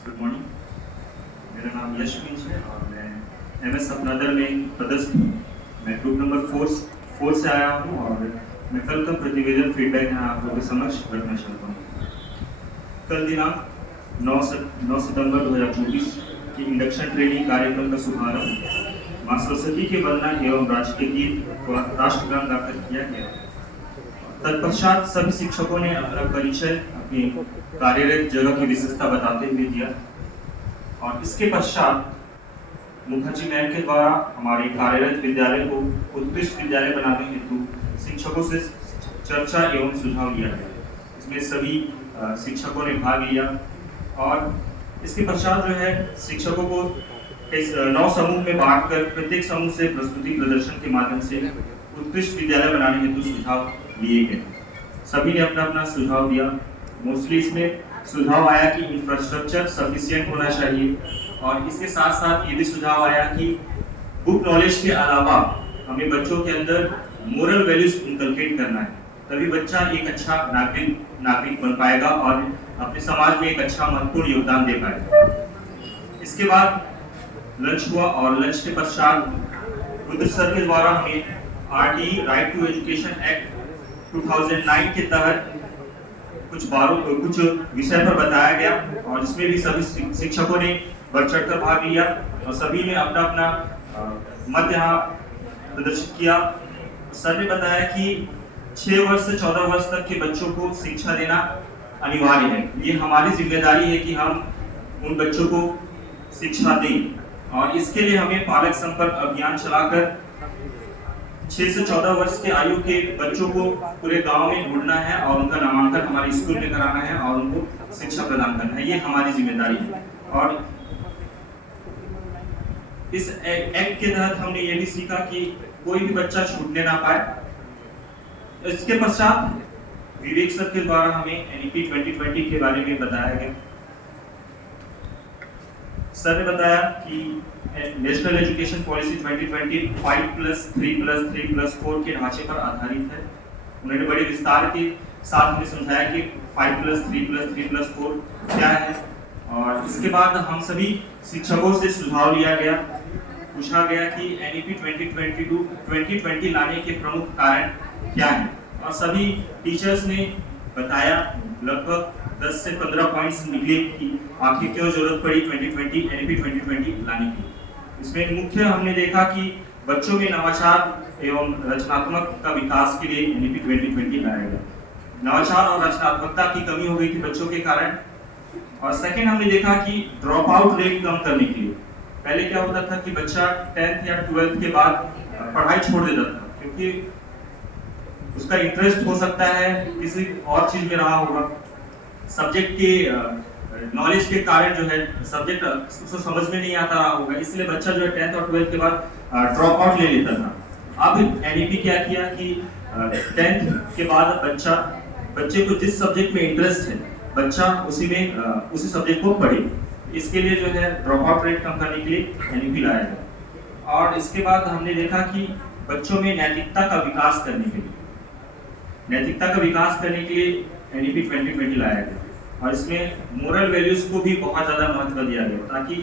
Good morning. मेरा नाम यश मिंज है और मैं एमएस सपनादर में पदस्थ हूँ। मैं ग्रुप नंबर 4 से आया हूँ और मैं कल का प्रतिवेदन फीडबैक यहाँ आप लोगों के समक्ष रखना चाहता हूँ। कल दिनांक 9 सितंबर 2024 की इंडक्शन ट्रेनिंग कार्यक्रम का शुभारंभ माँ सरस्वती के वंदना एवं राष्ट्रीय गीत व राष्ट्रगान गाकर किया गया। तत्पश्चात सभी शिक्षकों ने अपना परिचय अपनी कार्यरत जगह की विशेषता बताते हुए दिया और इसके पश्चात मुखर्जी मैम के द्वारा हमारे कार्यरत विद्यालय को उत्कृष्ट विद्यालय बनाने हेतु शिक्षकों से चर्चा एवं सुझाव लिया गया। इसमें सभी शिक्षकों ने भाग लिया और इसके पश्चात जो है शिक्षकों को 9 समूह में बांटकर प्रत्येक समूह से प्रस्तुति प्रदर्शन के माध्यम से उत्कृष्ट विद्यालय बनाने हेतु सुझाव लिए गए। सभी ने अपना अपना सुझाव दिया। मोस्टली इसमें सुझाव आया कि इंफ्रास्ट्रक्चर सफिशिएंट होना चाहिए और इसके साथ साथ ये भी सुझाव आया कि बुक नॉलेज के अलावा हमें बच्चों के अंदर मोरल वैल्यूज इनकलकेट करना है, तभी बच्चा एक अच्छा नागरिक बन पाएगा और अपने समाज में एक अच्छा महत्वपूर्ण योगदान दे पाएगा। इसके बाद लंच हुआ और लंच के पश्चात रुद्र सर के द्वारा हमें RTE right to education act 2009 के तहत कुछ विषय पर बताया गया और इसमें भी सभी शिक्षकों ने बढ़ चढ़कर भाग लिया और सभी ने अपना अपना मत यहाँ प्रदर्शित किया। सर ने बताया कि 6 वर्ष से 14 वर्ष तक के बच्चों को शिक्षा देना अनिवार्य है। ये हमारी जिम्मेदारी है कि हम उन बच्चों को शिक्षा दें और इसके लिए हमें पालक संपर्क अभियान चलाकर 6 से 14 वर्ष के आयु के बच्चों को पूरे गांव में ढूंढना है और उनका नामांकन हमारे स्कूल में कराना है और उनको शिक्षा प्रदान करना है। ये हमारी जिम्मेदारी है और इस एक्ट के तहत हमने ये भी सीखा कि कोई भी बच्चा छूटने ना पाए। इसके पश्चात विवेक सर के द्वारा हमें NEP 2020 के बारे में बताया गया। सर ने बताया कि नेशनल एजुकेशन पॉलिसी 2020 5+3+3+4 के ढांचे पर आधारित है। उन्होंने बड़े विस्तार के साथ हमें समझाया कि 5+3+3+4 क्या है और इसके बाद हम सभी शिक्षकों से सुझाव लिया गया, पूछा गया कि NEP 2020 लाने के प्रमुख कारण क्या हैं और सभी टीचर्स ने बताया। लगभग 10 से 15 पॉइंट्स निकले कि आखिर क्यों जरूरत पड़ी NEP 2020 लाने की। इसमें मुख्य हमने देखा कि बच्चों में नवाचार एवं रचनात्मक का विकास के लिए NEP 2020 लाया गया। नवाचार और रचनात्मकता की कमी हो गई थी बच्चों के कारण। और सेकंड हमने देखा कि ड्रॉप आउट रेट कम करने के लिए, पहले क्या होता था कि बच्चा 10th या 12th के बाद पढ़ाई छोड़ देता था क्योंकि उसका इंटरेस्ट हो सकता है किसी और चीज में रहा होगा, सब्जेक्ट के नॉलेज के कारण जो है सब्जेक्ट उसको समझ में नहीं आता रहा होगा, इसलिए बच्चा जो है 10th और 12th के बाद ड्रॉप आउट ले लेता था। अब NEP क्या किया कि 10th के बाद बच्चे को जिस सब्जेक्ट में इंटरेस्ट है बच्चा उसी सब्जेक्ट को पढ़े। इसके लिए जो है ड्रॉप आउट रेट कम करने के लिए NEP लाया गया। और इसके बाद हमने देखा कि बच्चों में नैतिकता का विकास करने के लिए NEP 2020 लाया गया और इसमें मोरल वैल्यूज को भी बहुत ज्यादा महत्व दिया गया ताकि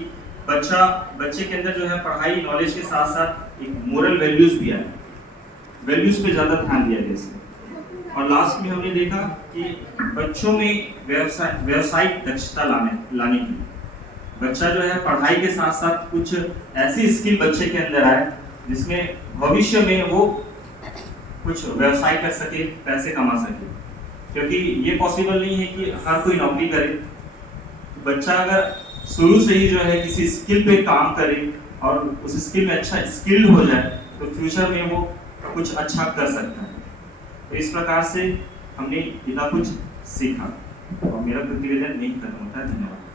बच्चे के अंदर जो है पढ़ाई नॉलेज के साथ साथ एक मोरल वैल्यूज भी आए, वैल्यूज पे ज्यादा ध्यान दिया गया इसमें। और लास्ट में हमने देखा कि बच्चों में व्यवसायिक दक्षता लाने की, बच्चा जो है पढ़ाई के साथ साथ कुछ ऐसी स्किल बच्चे के अंदर आए जिसमें भविष्य में वो कुछ व्यवसाय कर सके, पैसे कमा सके, क्योंकि ये पॉसिबल नहीं है कि हर कोई नौकरी करे। बच्चा अगर शुरू से ही जो है किसी स्किल पे काम करे और उस स्किल में अच्छा स्किल्ड हो जाए तो फ्यूचर में वो कुछ अच्छा कर सकता है। तो इस प्रकार से हमने इतना कुछ सीखा और मेरा प्रतिवेदन नहीं खत्म होता है। धन्यवाद।